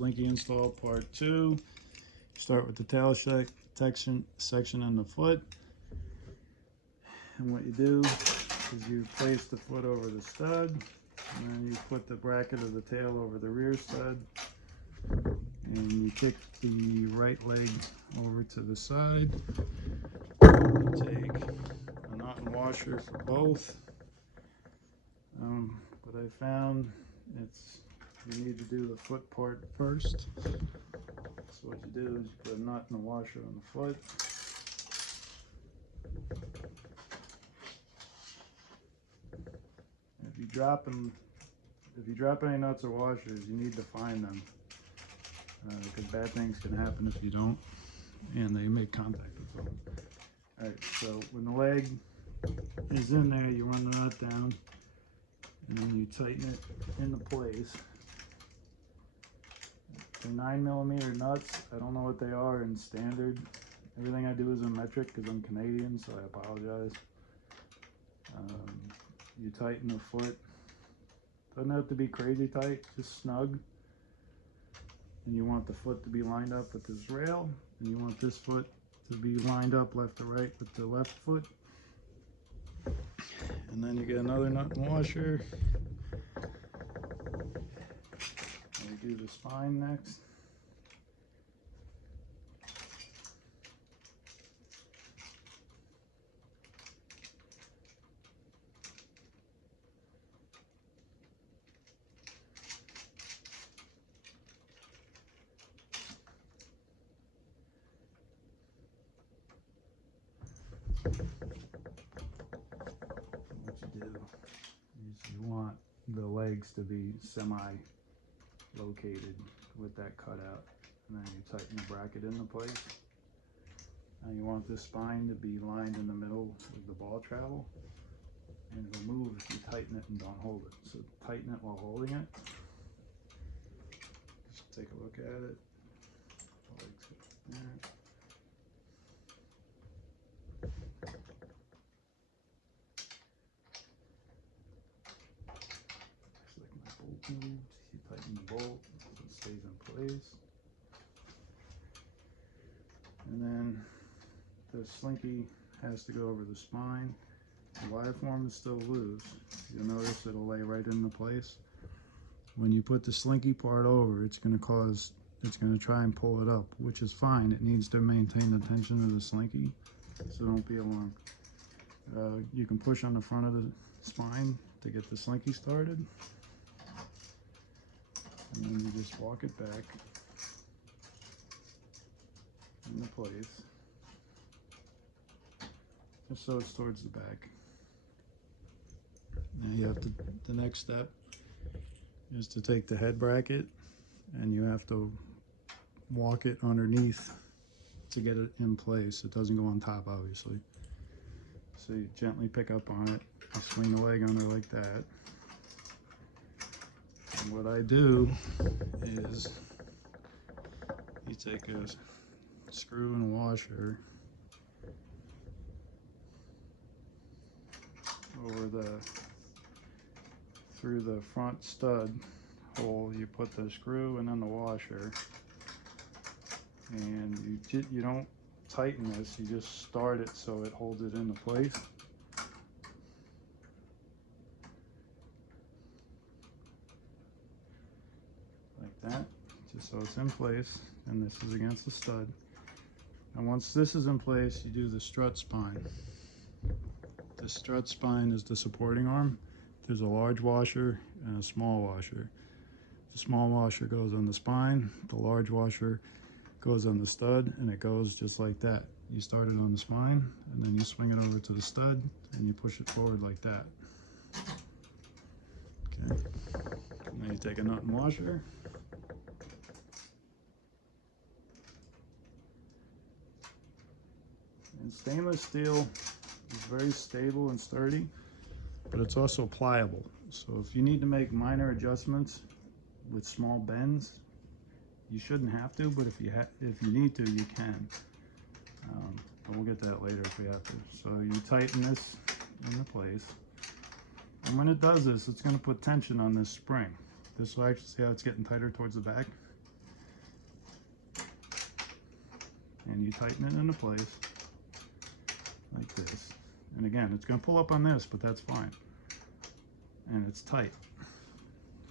Slinky install part 2. Start with the tail section on the foot. And what you do is you place the foot over the stud, and then you put the bracket of the tail over the rear stud, and you kick the right leg over to the side. You take a knot and washer for both. What I found, you need to do the foot part first. So what you do is you put a nut and a washer on the foot. If you drop any nuts or washers, you need to find them, because bad things can happen if you don't, and they make contact with them. Alright, so when the leg is in there, you run the nut down, and then you tighten it into place. They're 9mm nuts. I don't know what they are in standard. Everything I do is in metric because I'm Canadian, so I apologize. You tighten the foot. Doesn't have to be crazy tight, just snug. And you want the foot to be lined up with this rail, and you want this foot to be lined up left to right with the left foot. And then you get another nut and washer. And you do the spine next. What you do is you want the legs to be semi-located with that cutout, and then you tighten the bracket into place. And you want this spine to be lined in the middle of the ball travel, and it'll move if you tighten it and don't hold it. So tighten it while holding it. Just take a look at it. Legs go there. Moved, you tighten the bolt so it stays in place, and then the Slinky has to go over the spine. The wire form is still loose. You'll notice it'll lay right into place. When you put the Slinky part over, it's going to try and pull it up, which is fine. It needs to maintain the tension of the Slinky, so don't be alarmed. You can push on the front of the spine to get the Slinky started. And then you just walk it back into place, just so it's towards the back. Now you have to, the next step is to take the head bracket, and you have to walk it underneath to get it in place. It doesn't go on top, obviously. So you gently pick up on it, you swing the leg under like that. And what I do is you take a screw and a washer through the front stud hole. You put the screw and then the washer, and you don't tighten this, you just start it so it holds it into place. That, just so it's in place, and this is against the stud. And once this is in place, you do the strut spine. The strut spine is the supporting arm. There's a large washer and a small washer. The small washer goes on the spine, the large washer goes on the stud, and it goes just like that. You start it on the spine, and then you swing it over to the stud, and you push it forward like that. Okay. Now you take a nut and washer. And stainless steel is very stable and sturdy, but it's also pliable. So if you need to make minor adjustments with small bends, you shouldn't have to, but if you need to, you can. But we'll get to that later if we have to. So you tighten this into place. And when it does this, it's going to put tension on this spring. This will actually, see how it's getting tighter towards the back? and you tighten it into place like this. And again, it's going to pull up on this, but that's fine. And it's tight.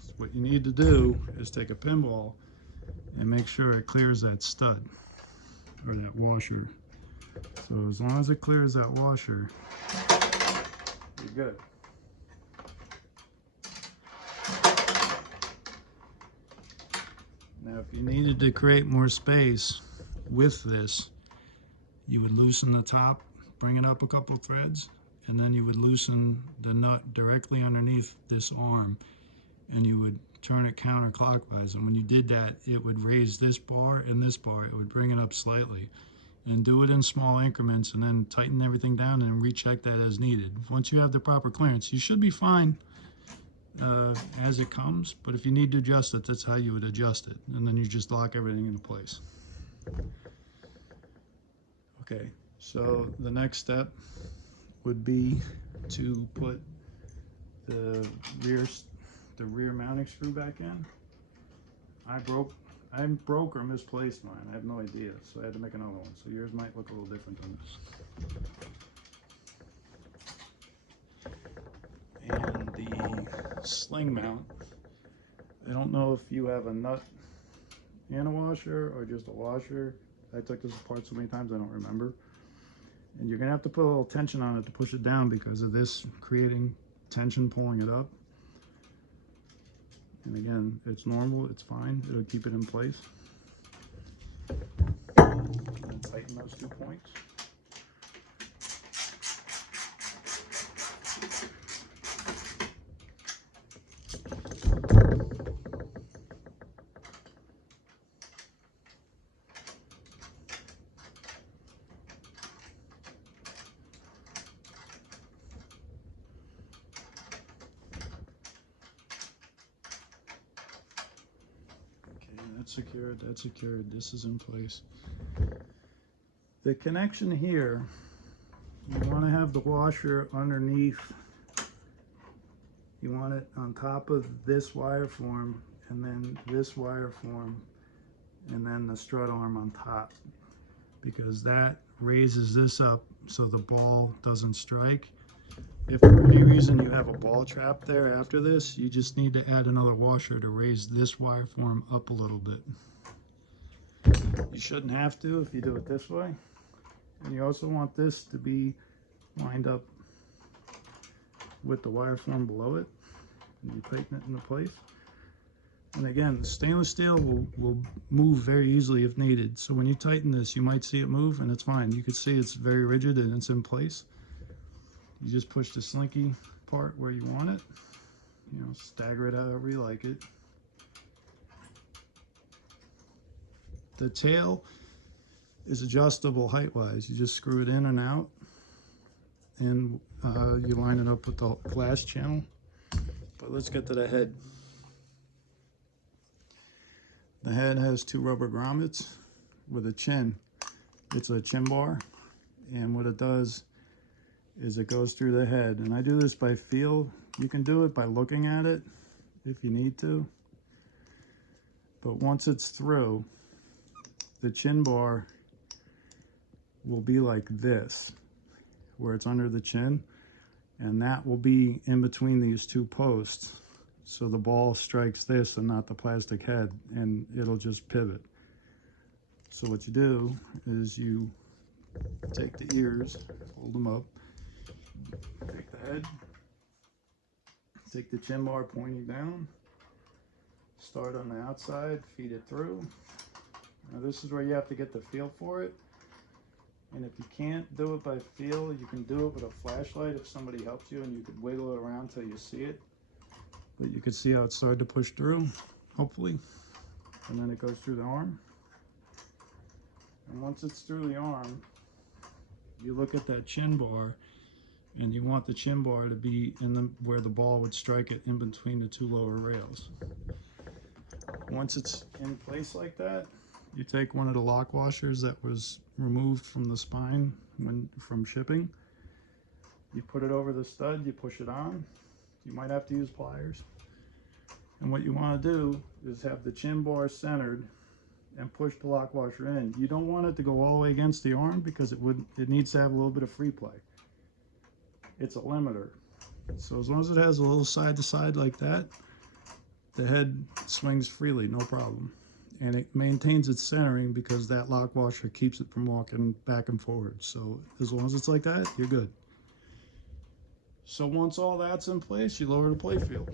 So what you need to do is take a pinball and make sure it clears that stud or that washer. So as long as it clears that washer, you're good. Now, if you needed to create more space with this, you would loosen the top, bring it up a couple threads, and then you would loosen the nut directly underneath this arm, and you would turn it counterclockwise. And when you did that, it would raise this bar and this bar. It would bring it up slightly. And do it in small increments, and then tighten everything down and recheck that as needed. Once you have the proper clearance, you should be fine as it comes, but if you need to adjust it, that's how you would adjust it, and then you just lock everything into place. Okay, so the next step would be to put the rear mounting screw back in. I broke or misplaced mine. I have no idea, so I had to make another one. So yours might look a little different than this. And the sling mount, I don't know if you have a nut and a washer or just a washer. I took this apart so many times I don't remember. And you're gonna have to put a little tension on it to push it down because of this creating tension pulling it up. And again, it's normal, it's fine, it'll keep it in place. And tighten those 2 points. That's secured, this is in place. The connection here, you want to have the washer underneath. You want it on top of this wire form, and then this wire form, and then the strut arm on top, because that raises this up so the ball doesn't strike. If for any reason you have a ball trap there after this, you just need to add another washer to raise this wire form up a little bit. You shouldn't have to if you do it this way. And you also want this to be lined up with the wire form below it. And you tighten it into place. And again, stainless steel will move very easily if needed. So when you tighten this, you might see it move, and it's fine. You can see it's very rigid and it's in place. You just push the slinky part where you want it. You know, stagger it however you like it. The tail is adjustable height-wise. You just screw it in and out, and you line it up with the glass channel. But let's get to the head. The head has 2 rubber grommets with a chin. It's a chin bar, and what it does is it goes through the head. And I do this by feel. You can do it by looking at it if you need to. But once it's through, the chin bar will be like this, where it's under the chin, and that will be in between these 2 posts. So the ball strikes this and not the plastic head, and it'll just pivot. So what you do is you take the ears, hold them up, take the head, take the chin bar pointing down, start on the outside, feed it through. Now this is where you have to get the feel for it. And if you can't do it by feel, you can do it with a flashlight if somebody helps you, and you could wiggle it around till you see it. But you can see how it started to push through, hopefully. And then it goes through the arm. And once it's through the arm, you look at that chin bar, and you want the chin bar to be in where the ball would strike it, in between the 2 lower rails. Once it's in place like that, you take one of the lock washers that was removed from the spine from shipping. You put it over the stud, you push it on. You might have to use pliers. And what you want to do is have the chin bar centered and push the lock washer in. You don't want it to go all the way against the arm because it needs to have a little bit of free play. It's a limiter. So as long as it has a little side to side like that, the head swings freely, no problem. And it maintains its centering because that lock washer keeps it from walking back and forward. So as long as it's like that, you're good. So once all that's in place, you lower the playfield.